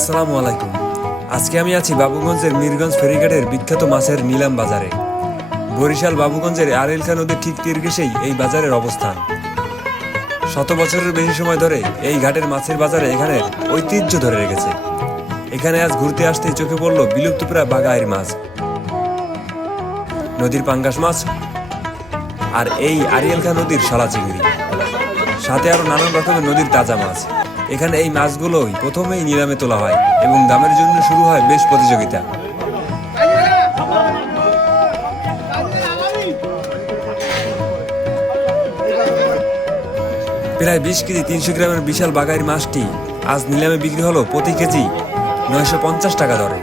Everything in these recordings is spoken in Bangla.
আসসালামু আলাইকুম। আজকে আমি আছি বাবুগঞ্জের মিরগঞ্জ ফেরিঘাটের বিখ্যাত মাছের নিলাম বাজারে। বরিশাল বাবুগঞ্জের আরেলখা নদীর ঠিক তীর ঘেঁষেই এই বাজারের অবস্থান। শত বছরের বেশি সময় ধরে এই ঘাটের মাছের বাজারে এখানে ঐতিহ্য ধরে রেখেছে। এখানে আজ ঘুরতে আসতেই চোখে পড়ল বিলুপ্তপ্রায় বাগায়ের মাছ। নদীর পাঙ্গাস মাছ আর এই আরিয়ালখা নদীর শলা চিংড়ি সাথে আরও নানান রকমের নদীর তাজা মাছ। এখানে এই মাছগুলোই প্রথমেই নিলামে তোলা হয় এবং দামের জন্য শুরু হয় বেশ প্রতিযোগিতা। প্রায় বিশ কেজি তিনশো গ্রামের বিশাল বাগাইর মাছটি আজ নিলামে বিক্রি হলো প্রতি কেজি নয়শো পঞ্চাশ টাকা দরে।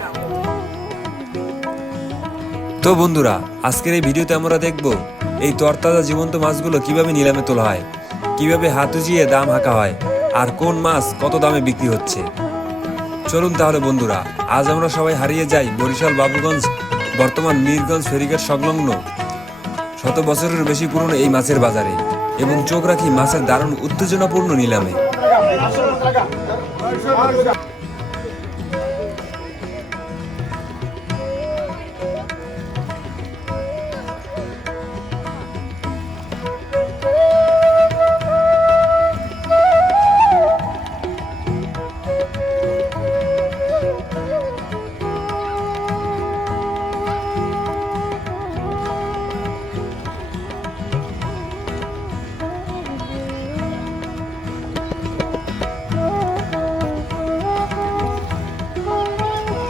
তো বন্ধুরা, আজকের এই ভিডিওতে আমরা দেখব এই তরতাজা জীবন্ত মাছগুলো কীভাবে নিলামে তোলা হয়, কীভাবে হাত উজিয়ে দাম হাঁকা হয় আর কোন মাছ কত দামে বিক্রি হচ্ছে? চলুন তাহলে বন্ধুরা, আজ আমরা সবাই হারিয়ে যাই বরিশাল, বাবুগঞ্জ, বর্তমান মীরগঞ্জ, ফেরিঘাট সংলগ্ন শত বছরের বেশি পুরনো এই মাছের বাজারে এবং চোখ রাখি মাছের দারুণ উত্তেজনাপূর্ণ নিলামে।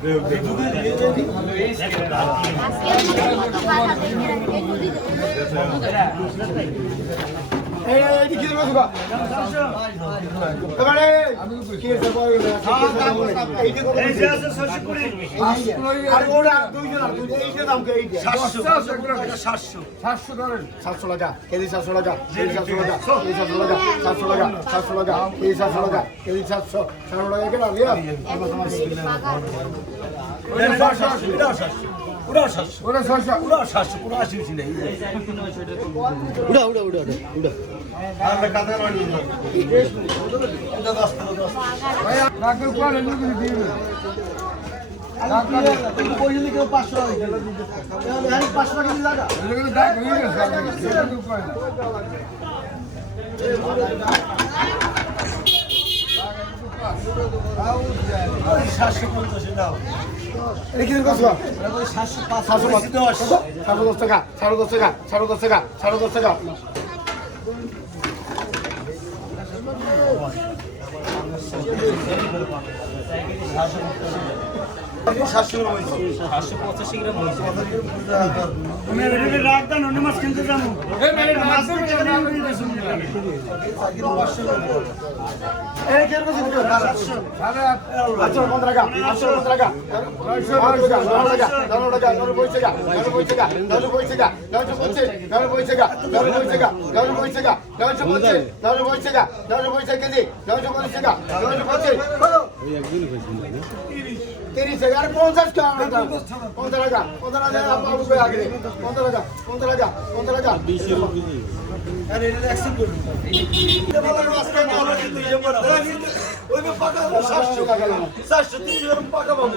છે সাতশো। টাকা কেজি সাতশো টাকা কেজি সাতশো টাকা কেজি সাতশো টাকা সাতশো টাকা সাতশো টাকা কেজি সাতশো টাকা কেজি সাতশো। সাতশো টাকা কেন ওটা ছয়শো উড়া উড়া উড়া উড়া পাঁচশো টাকা লাগা এখানে কত সাতশো পাঁচ সাড়ে দশ টাকা সাড়ে দশ টাকা সাড়ে দশ টাকা সাড়ে দশ টাকা। নয়শো টাকা নয় টাকা নয় টাকা নয় বই টাকা নয় বই টাকা নয় বই টাকা নয়শো পঁচিশ নয় বই টাকা নয় বই টাকা নয় বই টাকা নয়শো পঁচিশ নয় বই টাকা নয় বই টাকা কেজি নয়শো পঁচিশ টাকা নয়শো পঁচিশ তিরিশ আর পঞ্চাশ পঞ্চাশ টাকা। পঞ্চাশ টাকা আপনার রুপে আগে। পঞ্চাশ টাকা পঞ্চাশ টাকা পঞ্চাশ টাকা। তিনশো পাকা পাবো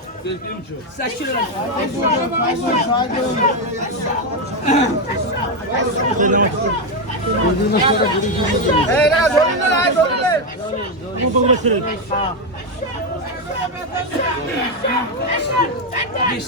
বিশ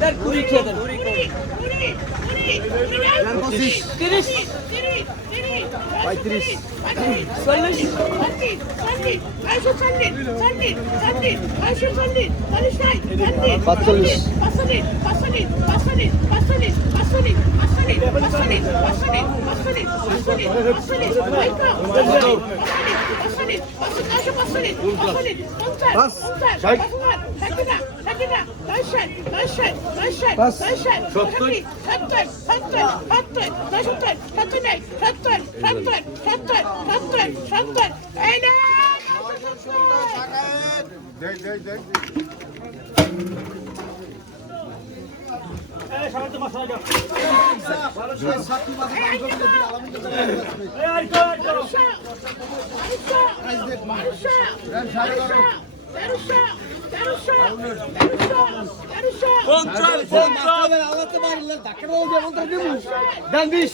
Ver kuru kedi. Kuru. Kuru. Kuru. Kuru. Kuru. Kuru. Kuru. পঁয়ত্রিশ চল্লিশ পাঁচচল্লিশ সাড়ে Quero chão! Quero chão! Quero chão! Quero chão! Kontrol! Kontrol! Anlatma ayrılır. Dakika oldu. Kontrol değil mi? Dendiş!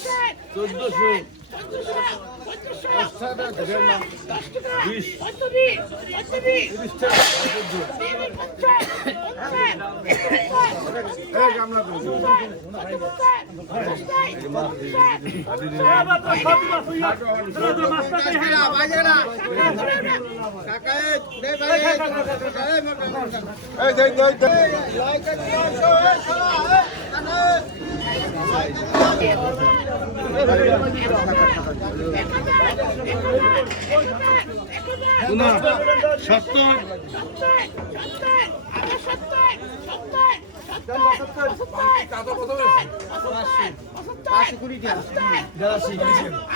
Sözde şu. Sözde şu. এই দেখ দেখ দেখ লাইক আর শেয়ার করো আরে Vai, vai, vai.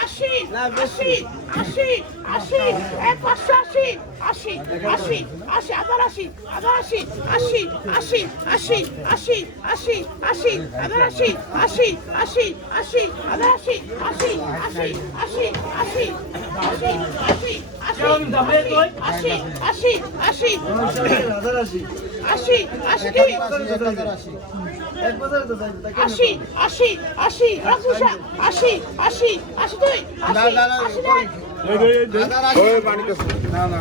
আশি আশি আশি আশি আশি আশি আশি আশি আশি আশি আশি আশি আশি আশি আশি আশি আশি আশি আশি আশি রাজুষা আশি আশি আশি দুই আশি আশি দুই না না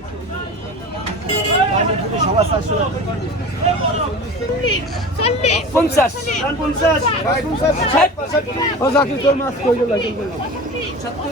পঞ্চাশ পঞ্চাশ ষাট ও চাকরি তোর মাছ কই গেল সত্তর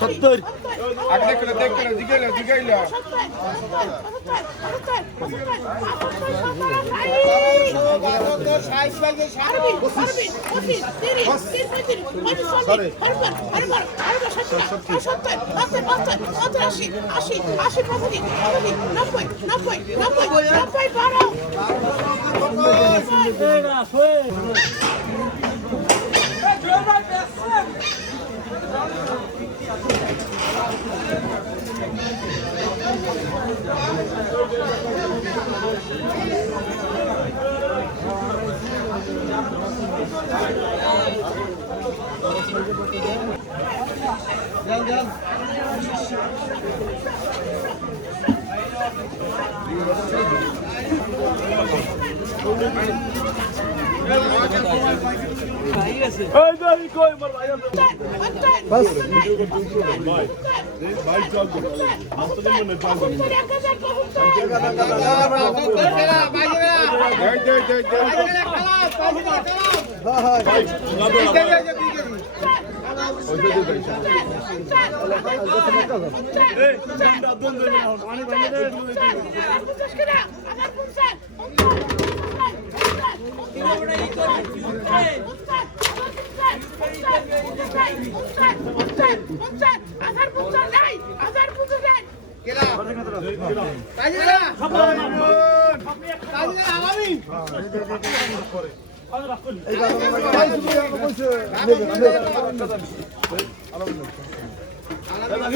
সত্তর। পঁচিশ এগারো পঁচিশ পঁচিশ এগারো পঁচিশ পঁচিশ এই নাই পঁচিশ নাই পঁচিশ এগারো পঁচিশ আলামি এগারোশো পদে আলামিন এক আলামিন এক পঁচিশ পঁচিশ পঁচিশ তিরিশ পঁয়ত্রিশ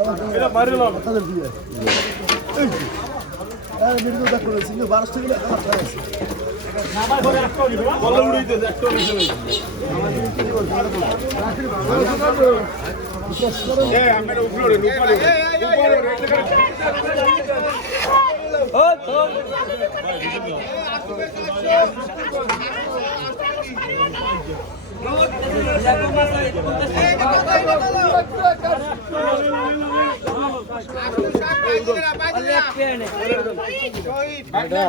পঁয়ত্রিশ নশো পঁয়ত্রিশ পাঁচ কেজি পাঁচশো পাঁচ কেজি পাঁচশো পঞ্চাশ গ্রাম যা যা এইটা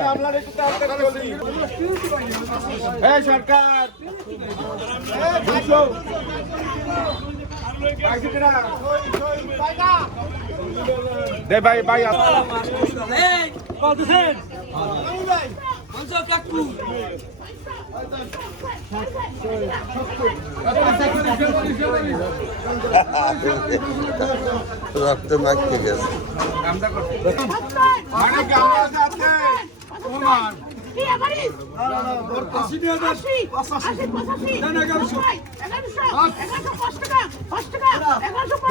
কত বাইরে কেনা আলামিন দুই এই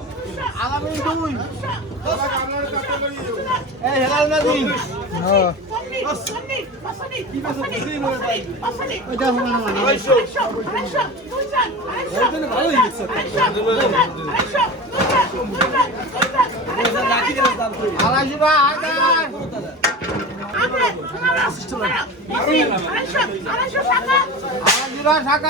আড়াইশো কারণ আড়াইশো টাকা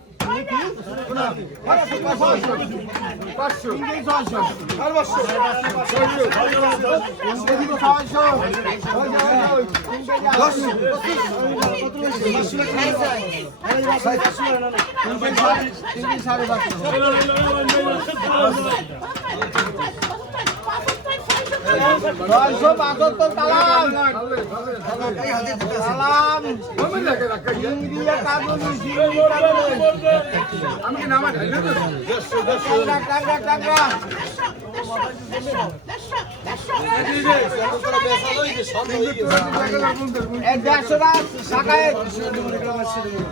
Başlıyor. ছয়শো বাহাত্তর কালাম কালাম টাকা টাকা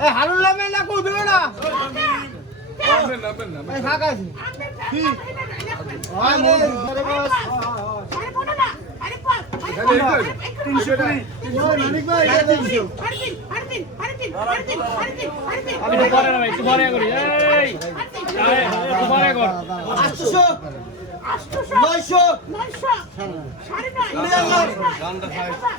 হারুন নামে না কেউ না? এই ফাঁকা আছে হয় মন্দির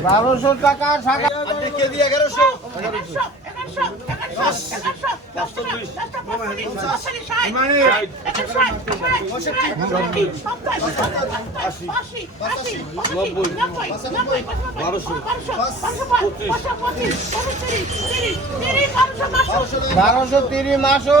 ঘরে টাকা আটশো নয়শো এগারোশো? এগারোশো। বারোশো টাকা টাকা কেজি এগারোশো বারোশো। তিরিশ মাসও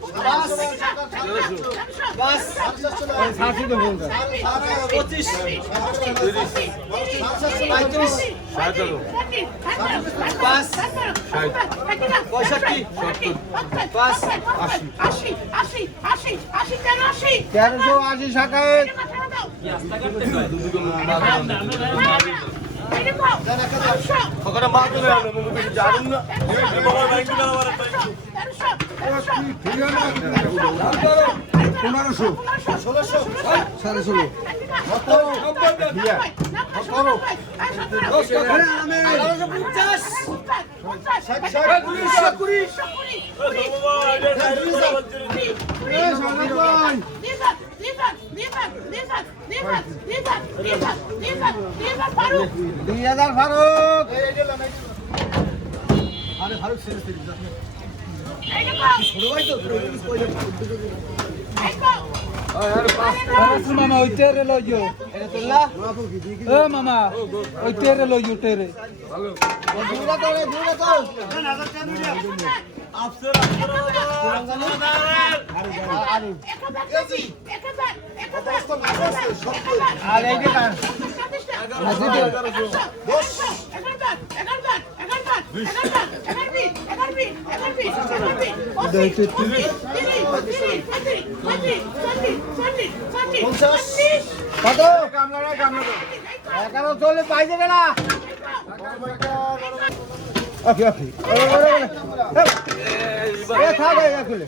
তেরোশো আশি ఒకడ మాట్లాడాను ముందు జాగ్రత్త টাকায় দুই হাজার ফারুক মামা ওই টেরে লইও এটা তুললা ও মামা ওই টেরে লইও আর এই যে কত এগারো চলে পাই যাবে না খাবে খুলে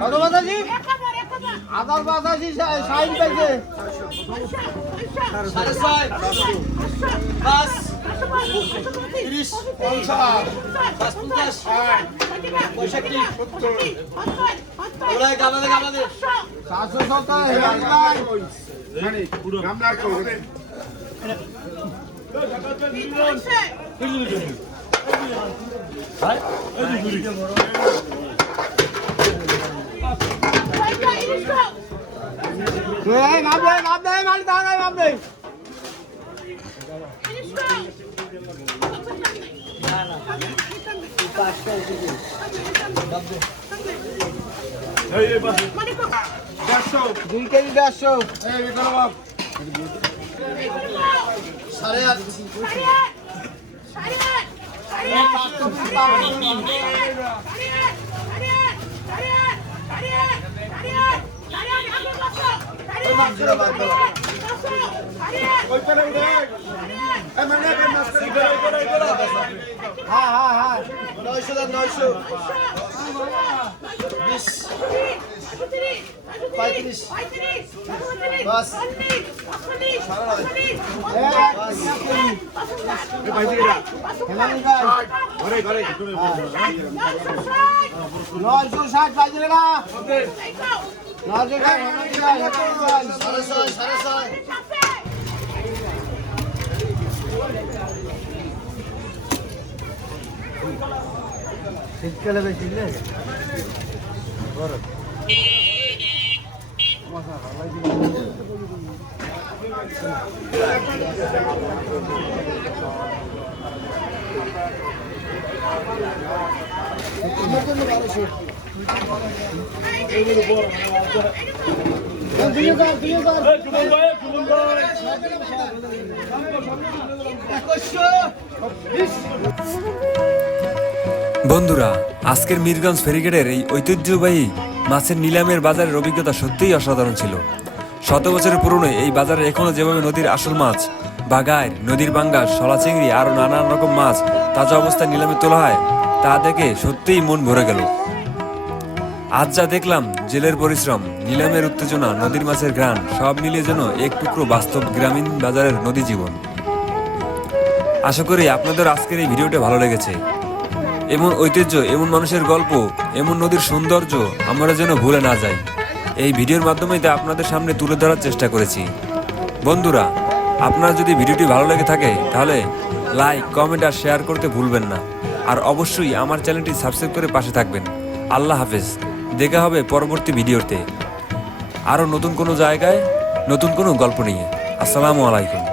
কত বাতাসি আদার বাতাসি সাইড পাইছে সাড়ে ছয়। পাঁচ। তিরিশ। পঞ্চাশ। পঞ্চাশ পঁয়ষট্টি সাতশো সত্তর না মাপ দে দুই কেজি দেড়শো সাড়ে আট হ্যাঁ হ্যাঁ হ্যাঁ নয়শো নয়শো বাস নয়শো ষাট বাজলে না। শীতকালে বেশি রে এই, বন্ধুরা, আজকের মিরগঞ্জ ফেরিগেটের এই ঐতিহ্যবাহী মাছের নিলামের বাজারের অভিজ্ঞতা সত্যিই অসাধারণ ছিল। শত বছরের পুরনো এই বাজারে এখনও যেভাবে নদীর আসল মাছ বাগায় নদীর বাঙ্গাস শলা চিংড়ি আরও নানান রকম মাছ তাজা অবস্থায় নিলামে তোলা হয়, তা দেখে সত্যিই মন ভরে গেল। আজ যা দেখলাম, জেলের পরিশ্রম, নিলামের উত্তেজনা, নদীর মাছের ঘ্রাণ, সব মিলিয়ে যেন এক টুকরো বাস্তব গ্রামীণ বাজারের নদী জীবন। আশা করি আপনাদের আজকের এই ভিডিওটা ভালো লেগেছে। এমন ঐতিহ্য, এমন মানুষের গল্প, এমন নদীর সৌন্দর্য আমরা যেন ভুলে না যাই। এই ভিডিওর মাধ্যমে তা আপনাদের সামনে তুলে ধরার চেষ্টা করেছি। বন্ধুরা, আপনার যদি ভিডিওটি ভালো লেগে থাকে, তাহলে লাইক, কমেন্ট আর শেয়ার করতে ভুলবেন না। আর অবশ্যই আমার চ্যানেলটি সাবস্ক্রাইব করে পাশে থাকবেন। আল্লাহ হাফেজ। দেখা হবে পরবর্তী ভিডিওতে। আরও নতুন কোনো জায়গায় নতুন কোনো গল্প নিয়ে। আসসালামু আলাইকুম।